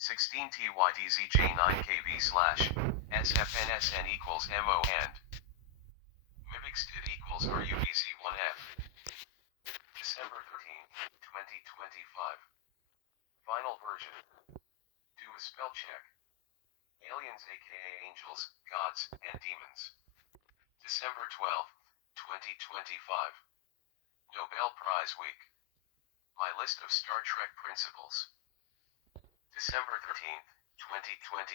16 TYDZJ9KB/SFNSN equals MO and Mibixted equals RUBZ1F. December 13, 2025. Final version. Do a spell check. Aliens aka angels, gods, and demons. December 12, 2025. Nobel Prize Week. My list of Star Trek principles. December 13, 2025.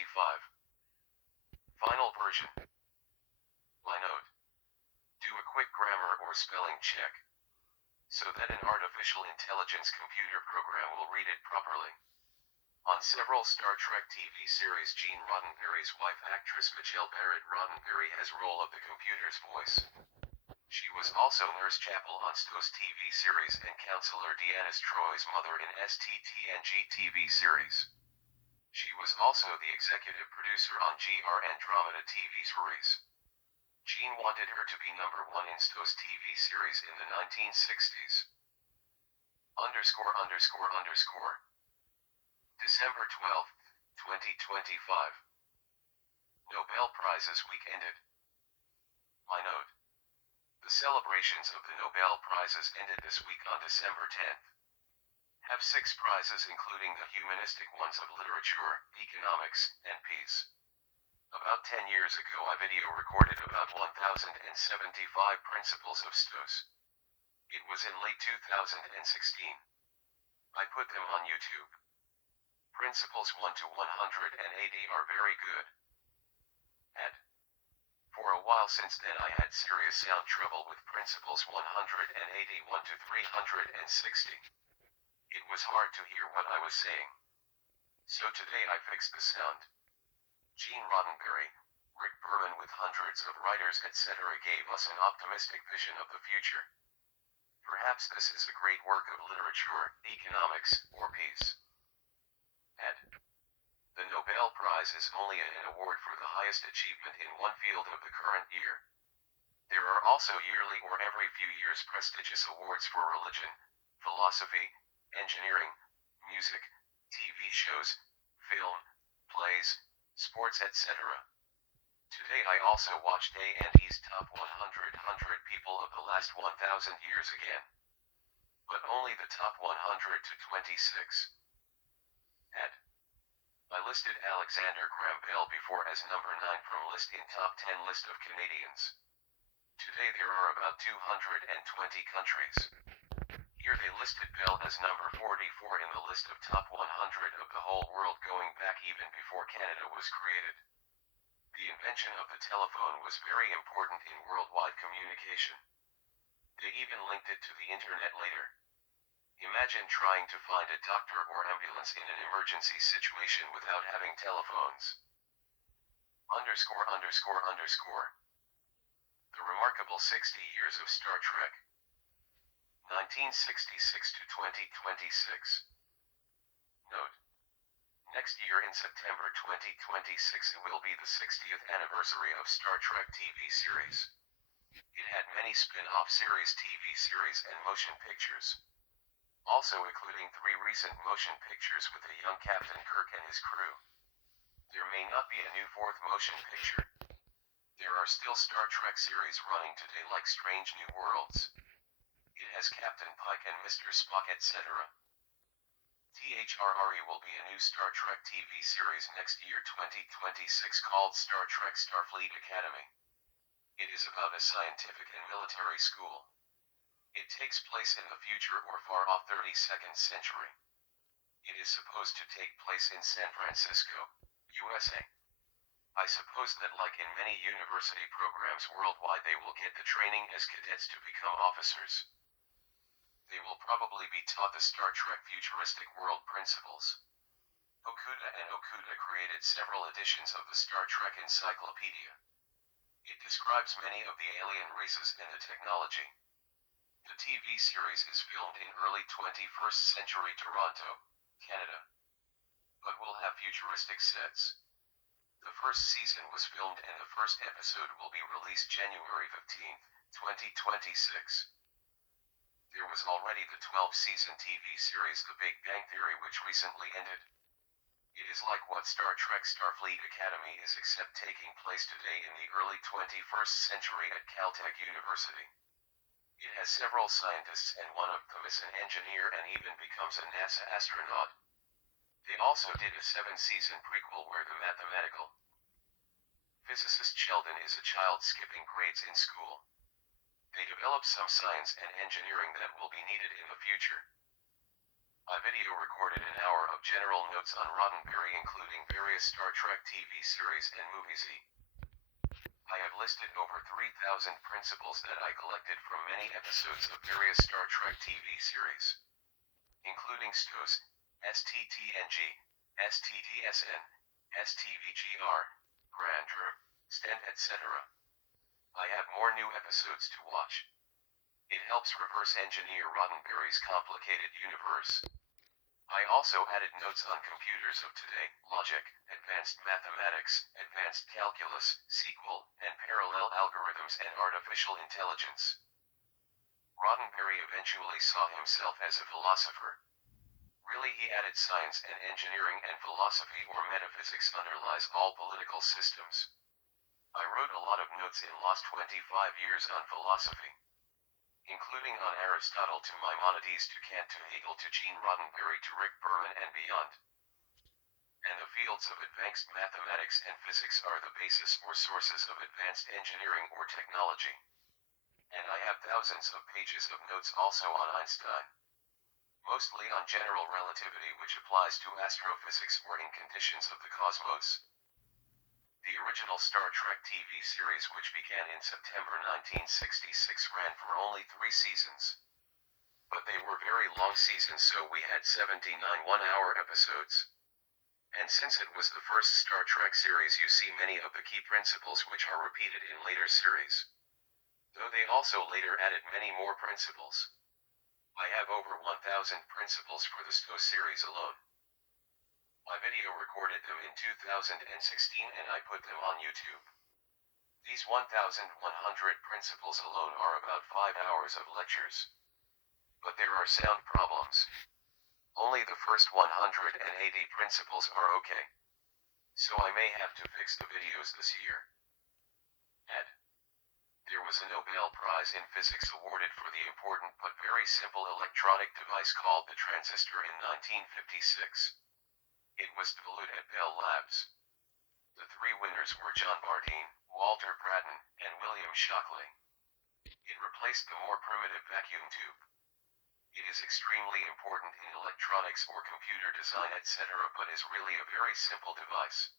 Final version. My note. Do a quick grammar or spelling check, so that an artificial intelligence computer program will read it properly. On several Star Trek TV series, Gene Roddenberry's wife, actress Michelle Barrett Roddenberry, has role of the computer's voice. She was also Nurse Chapel on STO's TV series and Counselor Deanna's Troy's mother in STTNG TV series. She was also the executive producer on GR Andromeda TV series. Gene wanted her to be number one in STO's TV series in the 1960s. December 12, 2025. Nobel Prizes week ended. My note. The celebrations of the Nobel Prizes ended this week on December 10th. Have 6 prizes including the humanistic ones of literature, economics, and peace. About 10 years ago I video recorded about 1075 principles of STOs. It was in late 2016. I put them on YouTube. Principles 1 to 180 are very good. For a while since then I had serious sound trouble with principles 181 to 360. It was hard to hear what I was saying. So today I fixed the sound. Gene Roddenberry, Rick Berman with hundreds of writers etc. gave us an optimistic vision of the future. Perhaps this is a great work of literature, economics, or peace. The Nobel Prize is only an award for the highest achievement in one field of the current year. There are also yearly or every few years prestigious awards for religion, philosophy, engineering, music, TV shows, film, plays, sports etc. Today I also watched A&E's Top 100 People of the Last 1,000 Years again. But only the top 100 to 26. I listed Alexander Graham Bell before as number 9 from list in top 10 list of Canadians. Today there are about 220 countries. Here they listed Bell as number 44 in the list of top 100 of the whole world going back even before Canada was created. The invention of the telephone was very important in worldwide communication. They even linked it to the internet later. Imagine trying to find a doctor or ambulance in an emergency situation without having telephones. The remarkable 60 years of Star Trek. 1966 to 2026. Note. Next year in September 2026 it will be the 60th anniversary of Star Trek TV series. It had many spin-off series, TV series and motion pictures. Also including 3 recent motion pictures with a young Captain Kirk and his crew. There may not be a new 4th motion picture. There are still Star Trek series running today like Strange New Worlds. It has Captain Pike and Mr. Spock etc. THRRE will be a new Star Trek TV series next year 2026 called Star Trek Starfleet Academy. It is about a scientific and military school. It takes place in the future or far off 32nd century. It is supposed to take place in San Francisco, USA. I suppose that like in many university programs worldwide they will get the training as cadets to become officers. They will probably be taught the Star Trek futuristic world principles. Okuda and Okuda created several editions of the Star Trek Encyclopedia. It describes many of the alien races and the technology. The TV series is filmed in early 21st century Toronto, Canada. But will have futuristic sets. The first season was filmed and the first episode will be released January 15, 2026. There was already the 12-season TV series The Big Bang Theory which recently ended. It is like what Star Trek Starfleet Academy is, except taking place today in the early 21st century at Caltech University. It has several scientists, and one of them is an engineer and even becomes a NASA astronaut. They also did a 7-season prequel where the mathematical physicist Sheldon is a child skipping grades in school. They develop some science and engineering that will be needed in the future. I video recorded an hour of general notes on Roddenberry, including various Star Trek TV series and movies. I have listed over 3,000 principles that I collected from many episodes of various Star Trek TV series, including STOS, STTNG, STDSN, STVGR, Grandeur, Stent, etc. I have more new episodes to watch. It helps reverse engineer Roddenberry's complicated universe. I also added notes on computers of today, logic, advanced mathematics, advanced calculus, SQL, and parallel algorithms and artificial intelligence. Roddenberry eventually saw himself as a philosopher. Really, he added science and engineering, and philosophy or metaphysics underlies all political systems. I wrote a lot of notes in last 25 years on philosophy, including on Aristotle to Maimonides to Kant to Hegel to Gene Roddenberry to Rick Berman and beyond. And the fields of advanced mathematics and physics are the basis or sources of advanced engineering or technology. And I have thousands of pages of notes also on Einstein, mostly on general relativity, which applies to astrophysics or in conditions of the cosmos. The original Star Trek TV series, which began in September 1966, ran for only 3 seasons. But they were very long seasons, so we had 79 one-hour episodes. And since it was the first Star Trek series, you see many of the key principles which are repeated in later series, though they also later added many more principles. I have over 1,000 principles for the STO series alone. I video recorded them in 2016 and I put them on YouTube. These 1,100 principles alone are about 5 hours of lectures. But there are sound problems. Only the first 180 principles are okay. So I may have to fix the videos this year. Ed. There was a Nobel Prize in Physics awarded for the important but very simple electronic device called the transistor in 1956. It was developed at Bell Labs. The 3 winners were John Bardeen, Walter Brattain, and William Shockley. It replaced the more primitive vacuum tube. It is extremely important in electronics or computer design, etc., but is really a very simple device.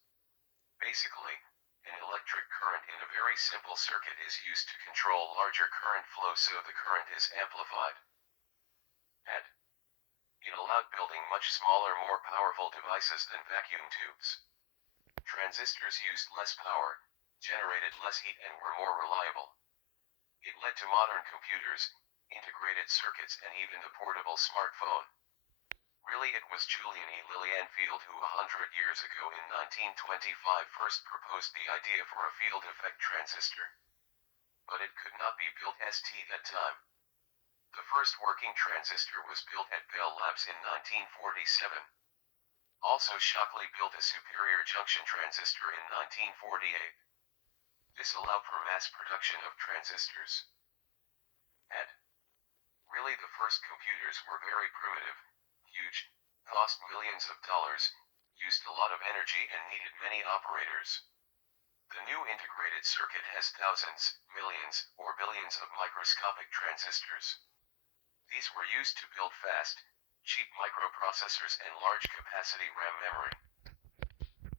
Basically, an electric current in a very simple circuit is used to control larger current flow, so the current is amplified. And it allowed building much smaller, more powerful devices than vacuum tubes. Transistors used less power, generated less heat, and were more reliable. It led to modern computers, integrated circuits, and even the portable smartphone. Really, it was Julian E. Lilienfeld who 100 years ago in 1925 first proposed the idea for a field effect transistor. But it could not be built at that time. The first working transistor was built at Bell Labs in 1947. Also, Shockley built a superior junction transistor in 1948. This allowed for mass production of transistors. And really, the first computers were very primitive, huge, cost millions of dollars, used a lot of energy, and needed many operators. The new integrated circuit has thousands, millions, or billions of microscopic transistors. These were used to build fast, cheap microprocessors and large-capacity RAM memory.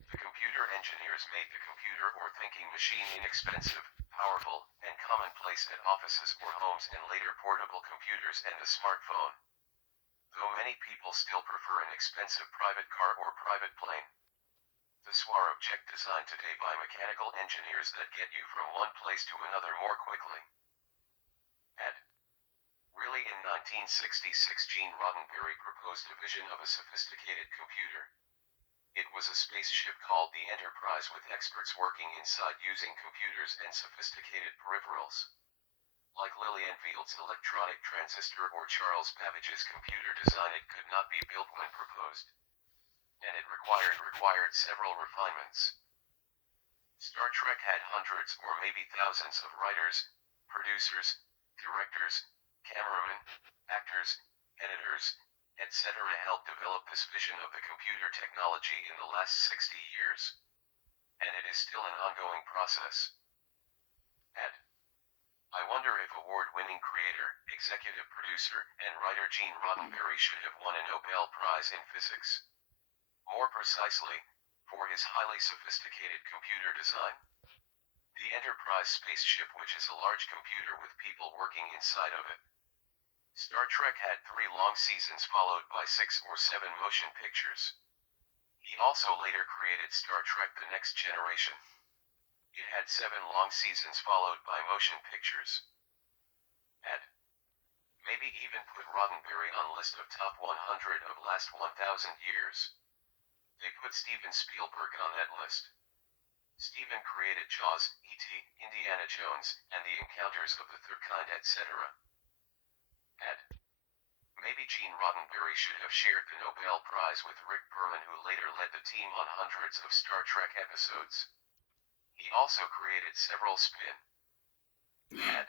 The computer engineers made the computer or thinking machine inexpensive, powerful, and commonplace at offices or homes, and later portable computers and the smartphone. Though many people still prefer an expensive private car or private plane. The SWAR object designed today by mechanical engineers that get you from one place to another more quickly. And really, in 1966, Gene Roddenberry proposed a vision of a sophisticated computer. It was a spaceship called the Enterprise with experts working inside using computers and sophisticated peripherals. Like Lilienfeld's electronic transistor or Charles Babbage's computer design, it could not be built when proposed. and it required several refinements. Star Trek had hundreds or maybe thousands of writers, producers, directors, cameramen, actors, editors, etc. helped develop this vision of the computer technology in the last 60 years. And it is still an ongoing process. And I wonder if award-winning creator, executive producer, and writer Gene Roddenberry should have won a Nobel Prize in physics. More precisely, for his highly sophisticated computer design. The Enterprise spaceship, which is a large computer with people working inside of it. Star Trek had 3 long seasons followed by 6 or 7 motion pictures. He also later created Star Trek The Next Generation. It had 7 long seasons followed by motion pictures. And maybe even put Roddenberry on list of top 100 of last 1,000 years. They put Steven Spielberg on that list. Steven created Jaws, E.T., Indiana Jones, and The Encounters of the Third Kind, etc. And maybe Gene Roddenberry should have shared the Nobel Prize with Rick Berman, who later led the team on hundreds of Star Trek episodes. He also created several and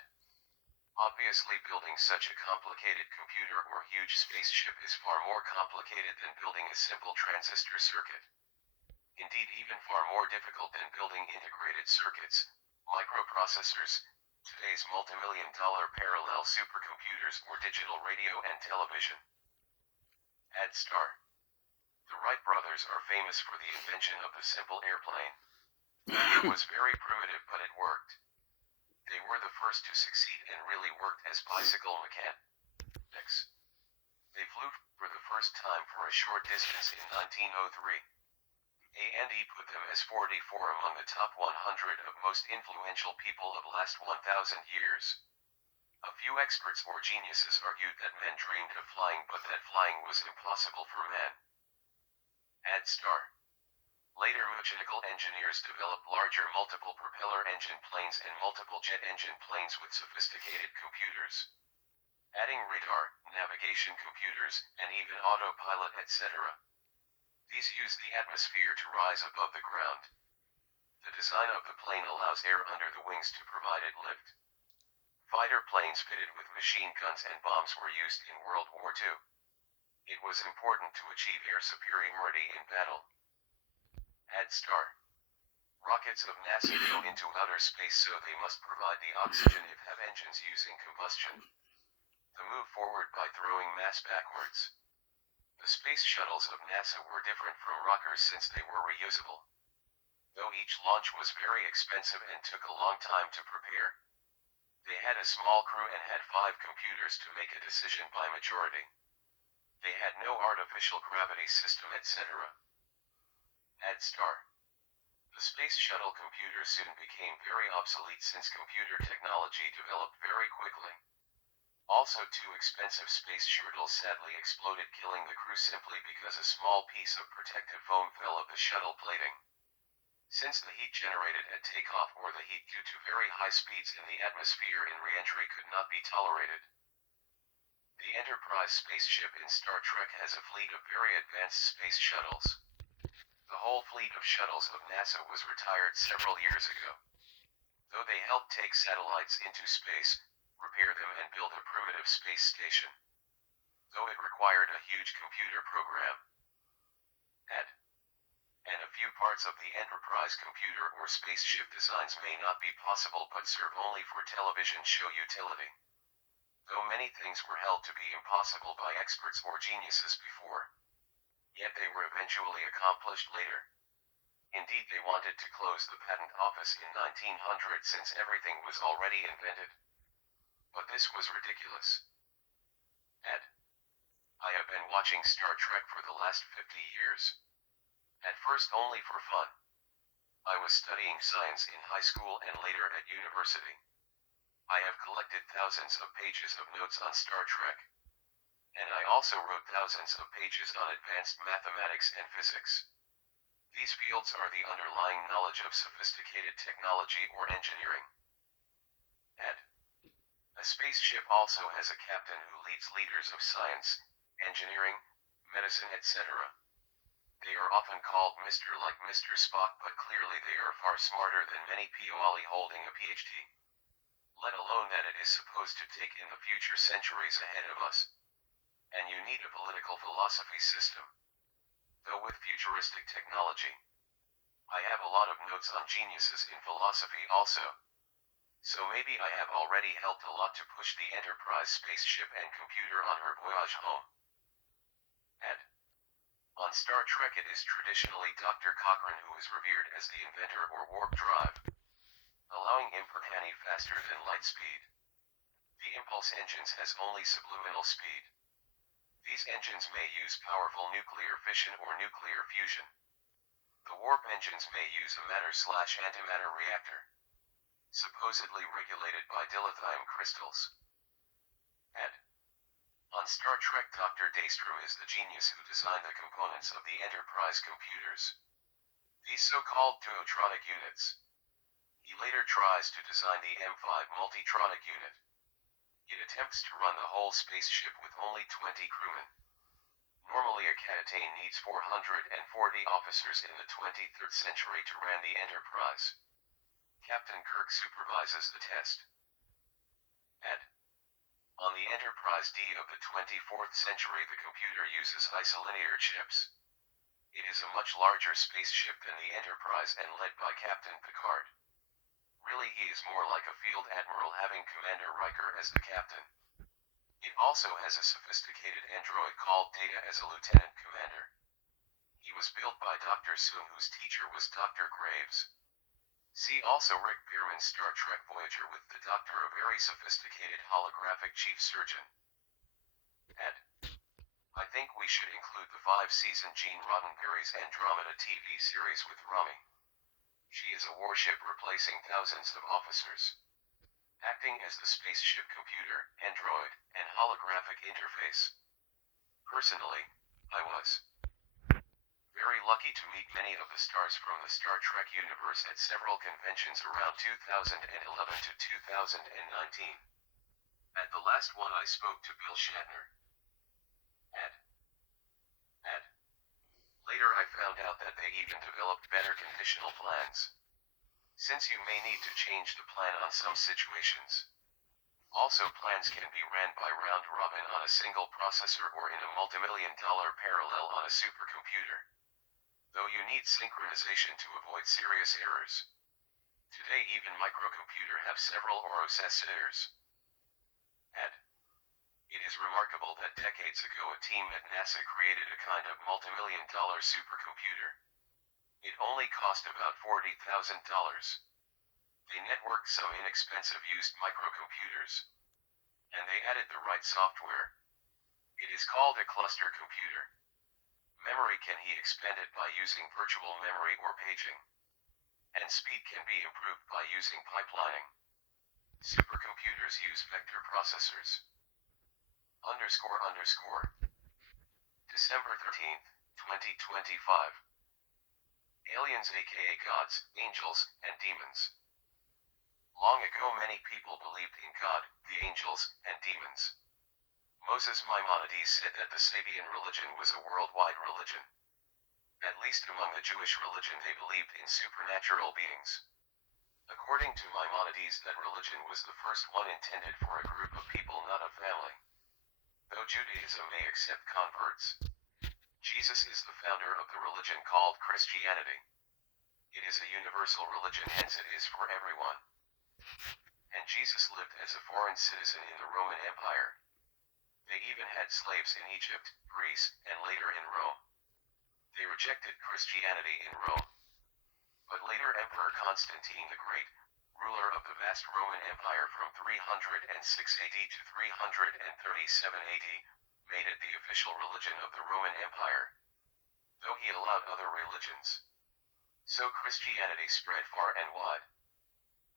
obviously, building such a complicated computer or huge spaceship is far more complicated than building a simple transistor circuit. Indeed, even far more difficult than building integrated circuits, microprocessors, today's multi-million-dollar parallel supercomputers, or digital radio and television. Add star. The Wright brothers are famous for the invention of the simple airplane. It was very primitive, but it worked. They were the first to succeed and really worked as bicycle mechanics. They flew for the first time for a short distance in 1903. A&E put them as 44 among the top 100 of most influential people of last 1,000 years. A few experts or geniuses argued that men dreamed of flying, but that flying was impossible for man. Add star. Later, mechanical engineers developed larger multiple propeller engine planes and multiple jet engine planes with sophisticated computers. Adding radar, navigation computers, and even autopilot, etc. These use the atmosphere to rise above the ground. The design of the plane allows air under the wings to provide it lift. Fighter planes fitted with machine guns and bombs were used in World War II. It was important to achieve air superiority in battle. Add star. Rockets of NASA go into outer space, so they must provide the oxygen if have engines using combustion. The move forward by throwing mass backwards. The space shuttles of NASA were different from rockers since they were reusable. Though each launch was very expensive and took a long time to prepare. They had a small crew and had 5 computers to make a decision by majority. They had no artificial gravity system, etc. Add star. The space shuttle computer soon became very obsolete since computer technology developed very quickly. Also, 2 expensive space shuttles sadly exploded, killing the crew simply because a small piece of protective foam fell off the shuttle plating. Since the heat generated at takeoff or the heat due to very high speeds in the atmosphere in re-entry could not be tolerated. The Enterprise spaceship in Star Trek has a fleet of very advanced space shuttles. The whole fleet of shuttles of NASA was retired several years ago. Though they helped take satellites into space, repair them and build a primitive space station. Though it required a huge computer program. And a few parts of the Enterprise computer or spaceship designs may not be possible but serve only for television show utility. Though many things were held to be impossible by experts or geniuses before. Yet they were eventually accomplished later. Indeed, they wanted to close the patent office in 1900 since everything was already invented. But this was ridiculous. And I have been watching Star Trek for the last 50 years. At first only for fun. I was studying science in high school and later at university. I have collected thousands of pages of notes on Star Trek. And I also wrote thousands of pages on advanced mathematics and physics. These fields are the underlying knowledge of sophisticated technology or engineering. And a spaceship also has a captain who leads leaders of science, engineering, medicine, etc. They are often called Mr. like Mr. Spock, but clearly they are far smarter than many Pioli holding a PhD. Let alone that it is supposed to take in the future centuries ahead of us. And you need a political philosophy system. Though with futuristic technology. I have a lot of notes on geniuses in philosophy also. So maybe I have already helped a lot to push the Enterprise spaceship and computer on her voyage home. And on Star Trek it is traditionally Dr. Cochrane who is revered as the inventor or warp drive, allowing Imperhani faster than light speed. The impulse engines has only subliminal speed. These engines may use powerful nuclear fission or nuclear fusion. The warp engines may use a matter/antimatter reactor, supposedly regulated by dilithium crystals. And on Star Trek, Dr. Daystrom is the genius who designed the components of the Enterprise computers, these so-called duotronic units. He later tries to design the M5 multitronic unit. It attempts to run the whole spaceship with only 20 crewmen. Normally a Catane needs 440 officers in the 23rd century to ran the Enterprise. Captain Kirk supervises the test. And on the Enterprise D of the 24th century the computer uses isolinear chips. It is a much larger spaceship than the Enterprise and led by Captain Picard. Really he is more like a field admiral having Commander Riker as the captain. It also has a sophisticated android called Data as a lieutenant commander. He was built by Dr. Soong whose teacher was Dr. Graves. See also Rick Bierman's Star Trek Voyager with the Doctor, a very sophisticated holographic chief surgeon. And I think we should include the 5-season Gene Roddenberry's Andromeda TV series with Rami. She is a warship replacing thousands of officers, acting as the spaceship computer, android, and holographic interface. Personally, I was very lucky to meet many of the stars from the Star Trek universe at several conventions around 2011 to 2019. At the last one I spoke to Bill Shatner. And later I found out that they even developed better conditional plans, since you may need to change the plan on some situations. Also plans can be ran by round robin on a single processor or in a multimillion-dollar parallel on a supercomputer, though you need synchronization to avoid serious errors. Today even microcomputer have several processors. And it is remarkable that decades ago a team at NASA created a kind of multimillion-dollar supercomputer. It only cost about $40,000. They networked some inexpensive used microcomputers, and they added the right software. It is called a cluster computer. Memory can be expanded by using virtual memory or paging, and speed can be improved by using pipelining. Supercomputers use vector processors. December 13th, 2025. Aliens aka gods, angels, and demons. Long ago many people believed in God, the angels, and demons. Moses Maimonides said that the Sabian religion was a worldwide religion. At least among the Jewish religion they believed in supernatural beings. According to Maimonides, that religion was the first one intended for a group of people, not a family. Though Judaism may accept converts, Jesus is the founder of the religion called Christianity. It is a universal religion, hence it is for everyone. And Jesus lived as a foreign citizen in the Roman Empire. They even had slaves in Egypt, Greece, and later in Rome. They rejected Christianity in Rome. But later Emperor Constantine the Great, ruler of the vast Roman Empire from 306 AD to 337 AD, made it the official religion of the Roman Empire, though he allowed other religions. So Christianity spread far and wide.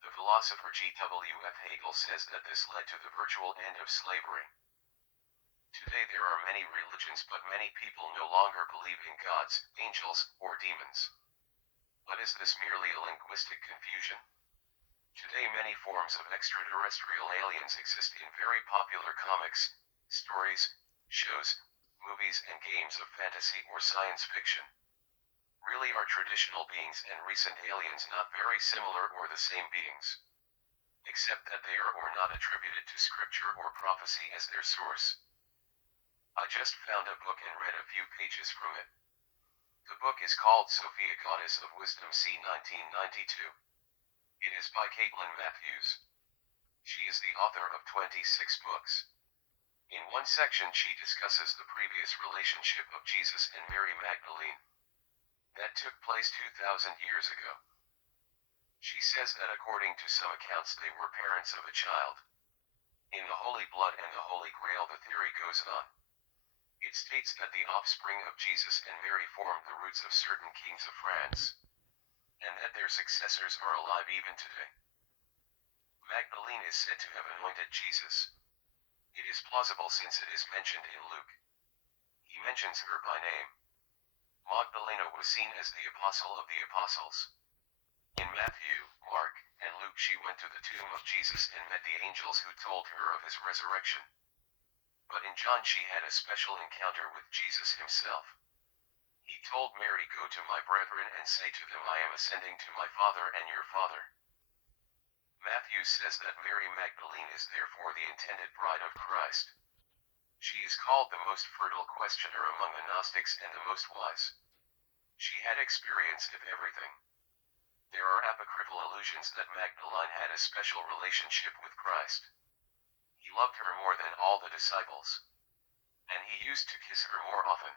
The philosopher G.W.F. Hegel says that this led to the virtual end of slavery. Today there are many religions, but many people no longer believe in gods, angels, or demons. But is this merely a linguistic confusion? Today many forms of extraterrestrial aliens exist in very popular comics, stories, shows, movies and games of fantasy or science fiction. Really, are traditional beings and recent aliens not very similar or the same beings? Except that they are or not attributed to scripture or prophecy as their source. I just found a book and read a few pages from it. The book is called Sophia Goddess of Wisdom c. 1992. It is by Caitlin Matthews. She is the author of 26 books. In one section she discusses the previous relationship of Jesus and Mary Magdalene. That took place 2,000 years ago. She says that according to some accounts they were parents of a child. In the Holy Blood and the Holy Grail the theory goes on. It states that the offspring of Jesus and Mary formed the roots of certain kings of France, and that their successors are alive even today. Magdalene is said to have anointed Jesus. It is plausible since it is mentioned in Luke. He mentions her by name. Magdalena was seen as the apostle of the apostles. In Matthew, Mark, and Luke she went to the tomb of Jesus and met the angels who told her of his resurrection. But in John she had a special encounter with Jesus himself. He told Mary, "Go to my brethren and say to them, I am ascending to my Father and your Father." Matthew says that Mary Magdalene is therefore the intended bride of Christ. She is called the most fertile questioner among the Gnostics and the most wise. She had experience of everything. There are apocryphal allusions that Magdalene had a special relationship with Christ. He loved her more than all the disciples, and he used to kiss her more often.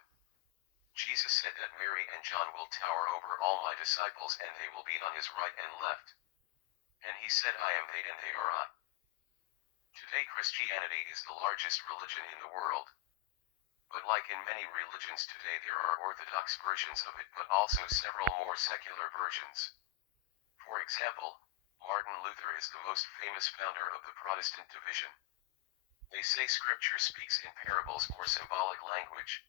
Jesus said that Mary and John will tower over all my disciples and they will be on his right and left. And he said, I am they and they are I. Today Christianity is the largest religion in the world. But like in many religions today there are orthodox versions of it but also several more secular versions. For example, Martin Luther is the most famous founder of the Protestant division. They say scripture speaks in parables or symbolic language.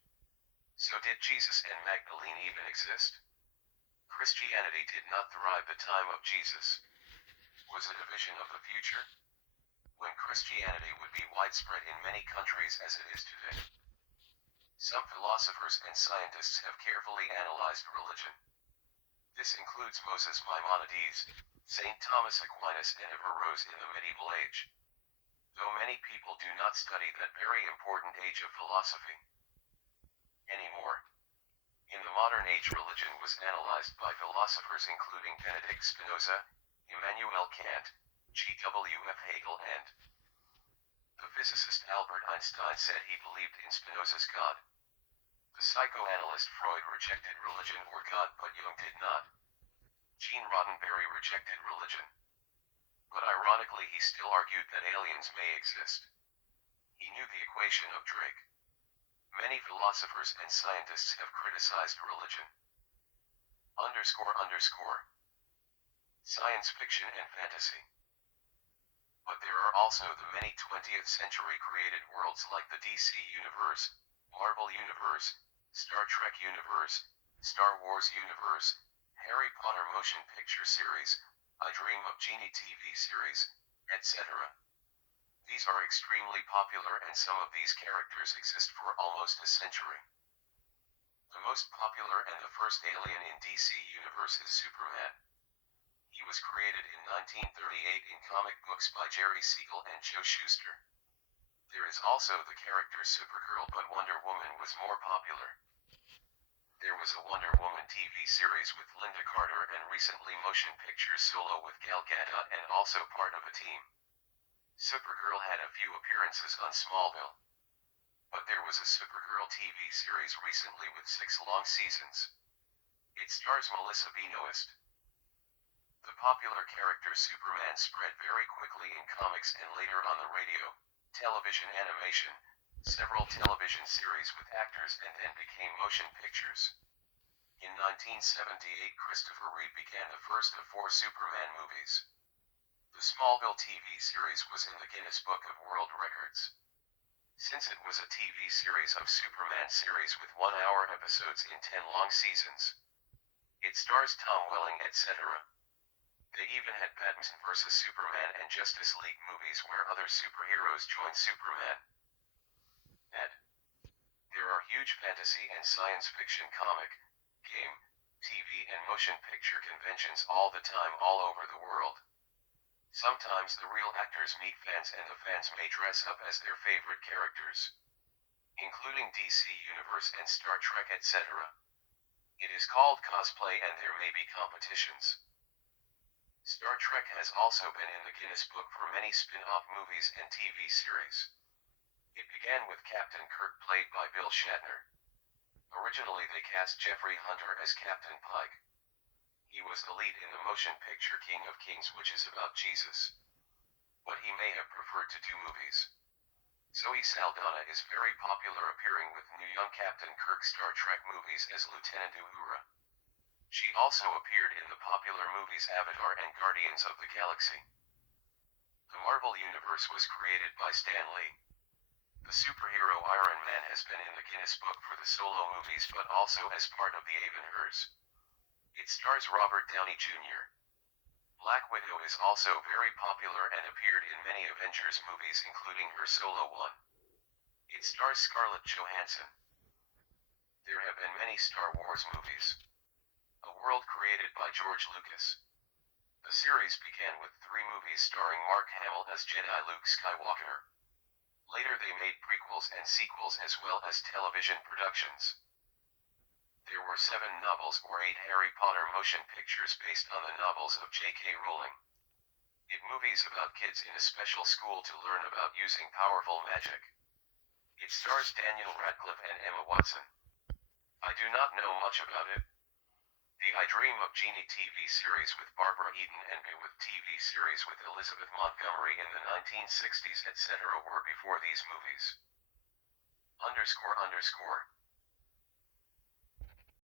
So did Jesus and Magdalene even exist? Christianity did not thrive the time of Jesus. Was it a vision of the future? When Christianity would be widespread in many countries as it is today. Some philosophers and scientists have carefully analyzed religion. This includes Moses Maimonides, St. Thomas Aquinas and Averroes in the medieval age. Though many people do not study that very important age of philosophy anymore. In the modern age religion was analyzed by philosophers including Benedict Spinoza, Immanuel Kant, G.W.F. Hegel and the physicist Albert Einstein said he believed in Spinoza's God. The psychoanalyst Freud rejected religion or God but Jung did not. Gene Roddenberry rejected religion. But ironically he still argued that aliens may exist. He knew the equation of Drake. Many philosophers and scientists have criticized religion. Science fiction and fantasy. But there are also the many 20th century created worlds like the DC Universe, Marvel Universe, Star Trek Universe, Star Wars Universe, Harry Potter motion picture series, I Dream of Jeannie TV series, etc. These are extremely popular and some of these characters exist for almost a century. The most popular and the first alien in DC Universe is Superman. He was created in 1938 in comic books by Jerry Siegel and Joe Shuster. There is also the character Supergirl but Wonder Woman was more popular. There was a Wonder Woman TV series with Linda Carter and recently motion picture solo with Gal Gadot and also part of a team. Supergirl had a few appearances on Smallville. But there was a Supergirl TV series recently with 6 long seasons. It stars Melissa Benoist. The popular character Superman spread very quickly in comics and later on the radio, television animation, several television series with actors and then became motion pictures. In 1978 Christopher Reeve began the first of 4 Superman movies. The Smallville TV series was in the Guinness Book of World Records. Since it was a TV series of Superman series with 1-hour episodes in 10 long seasons. It stars Tom Welling etc. They even had Batman vs. Superman and Justice League movies where other superheroes join Superman. There are huge fantasy and science fiction comic, game, TV and motion picture conventions all the time all over the world. Sometimes the real actors meet fans and the fans may dress up as their favorite characters, including DC Universe and Star Trek, etc. It is called cosplay and there may be competitions. Star Trek has also been in the Guinness Book for many spin-off movies and TV series. It began with Captain Kirk played by Bill Shatner. Originally they cast Jeffrey Hunter as Captain Pike. He was the lead in the motion picture King of Kings, which is about Jesus. But he may have preferred to do movies. Zoe Saldana is very popular, appearing with new young Captain Kirk Star Trek movies as Lieutenant Uhura. She also appeared in the popular movies Avatar and Guardians of the Galaxy. The Marvel Universe was created by Stan Lee. The superhero Iron Man has been in the Guinness Book for the solo movies but also as part of the Avengers. It stars Robert Downey Jr. Black Widow is also very popular and appeared in many Avengers movies including her solo one. It stars Scarlett Johansson. There have been many Star Wars movies. A world created by George Lucas. The series began with 3 movies starring Mark Hamill as Jedi Luke Skywalker. Later they made prequels and sequels as well as television productions. There were 7 novels or 8 Harry Potter motion pictures based on the novels of J.K. Rowling. It movies about kids in a special school to learn about using powerful magic. It stars Daniel Radcliffe and Emma Watson. I do not know much about it. The I Dream of Jeannie TV series with Barbara Eden and Beowulf TV series with Elizabeth Montgomery in the 1960s etc. were before these movies. ____.